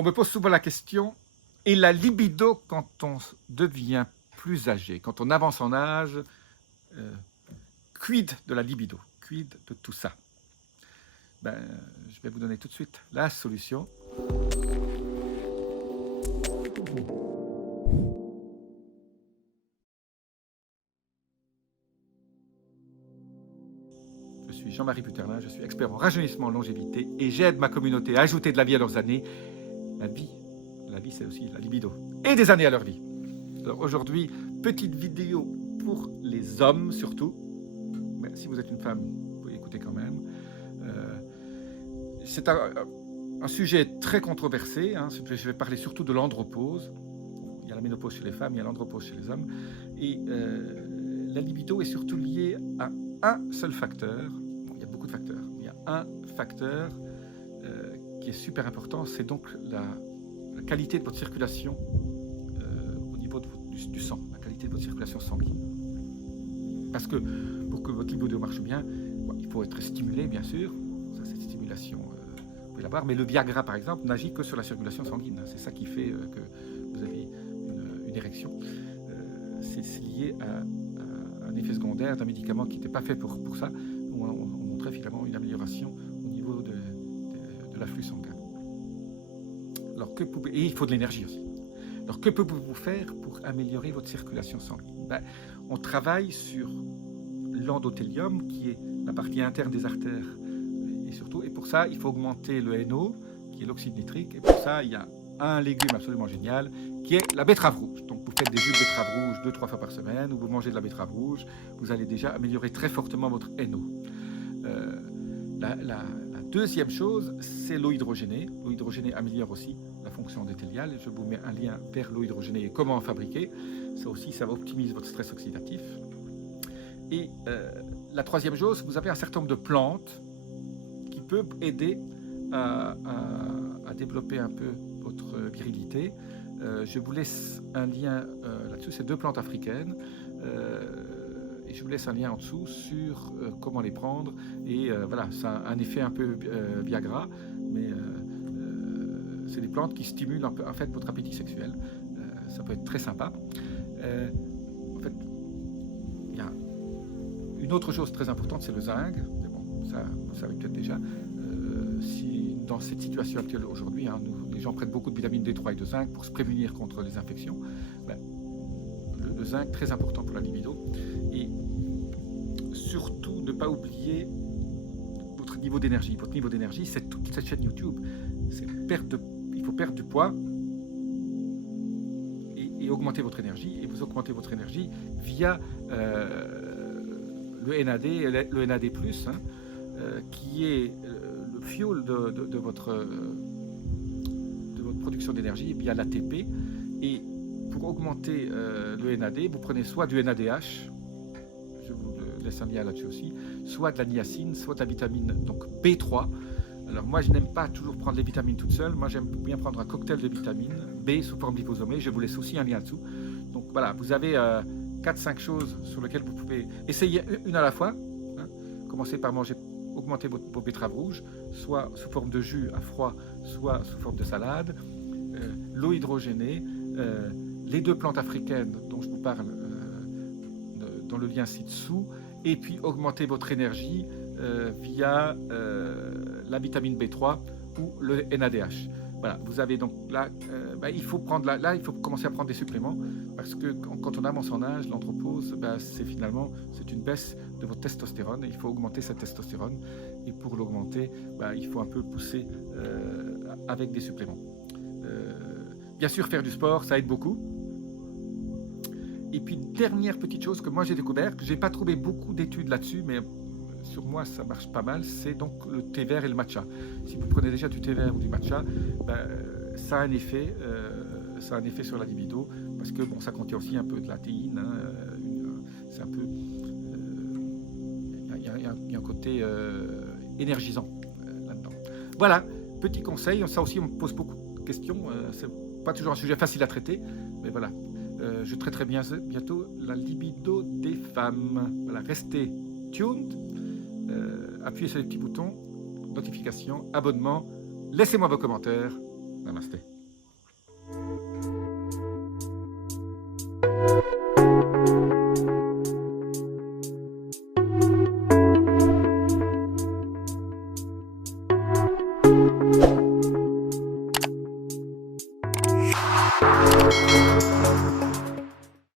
On me pose souvent la question, et la libido quand on devient plus âgé, quand on avance en âge, euh, quid de la libido? Quid de tout ça? Ben, je vais vous donner tout de suite la solution. Je suis Jean-Marie Puterlin, je suis expert en rajeunissement, longévité, et j'aide ma communauté à ajouter de la vie à leurs années. La vie c'est aussi la libido, et des années à leur vie. Alors aujourd'hui, petite vidéo pour les hommes surtout, mais si vous êtes une femme, vous pouvez écouter quand même. C'est un sujet très controversé, hein. Je vais parler surtout de l'andropause. Il y a la ménopause chez les femmes, il y a l'andropause chez les hommes, et la libido est surtout liée à un seul facteur. Bon, il y a beaucoup de facteurs, mais il y a un facteur qui est super important, c'est donc la qualité de votre circulation au niveau du sang, la qualité de votre circulation sanguine. Parce que pour que votre libido marche bien, bon, il faut être stimulé, bien sûr. Ça, cette stimulation, vous pouvez l'avoir. Mais le Viagra, par exemple, n'agit que sur la circulation sanguine. C'est ça qui fait que vous avez une érection. C'est lié à un effet secondaire d'un médicament qui n'était pas fait pour ça. On montrait finalement une amélioration au niveau de l'afflux sanguin. Alors, et il faut de l'énergie aussi. Alors, que pouvez-vous faire pour améliorer votre circulation sanguine? On travaille sur l'endothélium, qui est la partie interne des artères. Et pour ça, il faut augmenter le NO, qui est l'oxyde nitrique. Et pour ça, il y a un légume absolument génial, qui est la betterave rouge. Donc, vous faites des jus de betterave rouge 2-3 fois par semaine, ou vous mangez de la betterave rouge, vous allez déjà améliorer très fortement votre NO. La deuxième chose, c'est l'eau hydrogénée. L'eau hydrogénée améliore aussi la fonction endothéliale. Je vous mets un lien vers l'eau hydrogénée et comment en fabriquer. Ça aussi, ça va optimiser votre stress oxydatif. Et la troisième chose, vous avez un certain nombre de plantes qui peuvent aider à développer un peu votre virilité. Je vous laisse un lien là-dessus. C'est 2 plantes africaines. Et je vous laisse un lien en dessous sur comment les prendre. Et voilà, ça a un effet un peu Viagra, mais c'est des plantes qui stimulent un peu, en fait, votre appétit sexuel. Ça peut être très sympa. En fait, il y a une autre chose très importante, c'est le zinc. Mais bon, ça, vous savez peut-être déjà. Si dans cette situation actuelle aujourd'hui, hein, les gens prennent beaucoup de vitamine D3 et de zinc pour se prémunir contre les infections. Le zinc, très important pour la libido. Et surtout, ne pas oublier votre niveau d'énergie. Votre niveau d'énergie, c'est toute cette chaîne YouTube. Il faut perdre du poids et augmenter votre énergie. Et vous augmentez votre énergie via le NAD, le NAD+, hein, qui est le fuel de votre production d'énergie via l'ATP. Et pour augmenter le NAD, vous prenez soit du NADH, je vous laisse un lien là-dessus aussi, soit de la niacine, soit de la vitamine donc B3. Alors moi, je n'aime pas toujours prendre les vitamines toutes seules. Moi, j'aime bien prendre un cocktail de vitamines B sous forme liposomée. Je vous laisse aussi un lien dessous. Donc voilà, vous avez 4-5 choses sur lesquelles vous pouvez essayer une à la fois. Hein. Commencez par augmenter vos betteraves rouges, soit sous forme de jus à froid, soit sous forme de salade. L'eau hydrogénée, les 2 plantes africaines dont je vous parle dans le lien ci-dessous, et puis augmenter votre énergie via la vitamine B3 ou le NADH. Voilà, vous avez donc là, il faut commencer à prendre des suppléments, parce que quand on avance en âge, l'andropause, c'est une baisse de votre testostérone, et il faut augmenter cette testostérone, et pour l'augmenter, il faut un peu pousser avec des suppléments. Bien sûr, faire du sport, ça aide beaucoup. Et puis, dernière petite chose que moi j'ai découvert, que je n'ai pas trouvé beaucoup d'études là-dessus, mais sur moi ça marche pas mal, c'est donc le thé vert et le matcha. Si vous prenez déjà du thé vert ou du matcha, ça a un effet sur la libido, parce que bon, ça contient aussi un peu de la théine, hein, c'est un peu, il y a un côté énergisant là-dedans. Voilà, petit conseil. Ça aussi, on me pose beaucoup de questions. C'est pas toujours un sujet facile à traiter, mais voilà. Je traiterai bientôt la libido des femmes. Voilà, restez tuned, appuyez sur les petits boutons, notifications, abonnement, laissez-moi vos commentaires Namasté.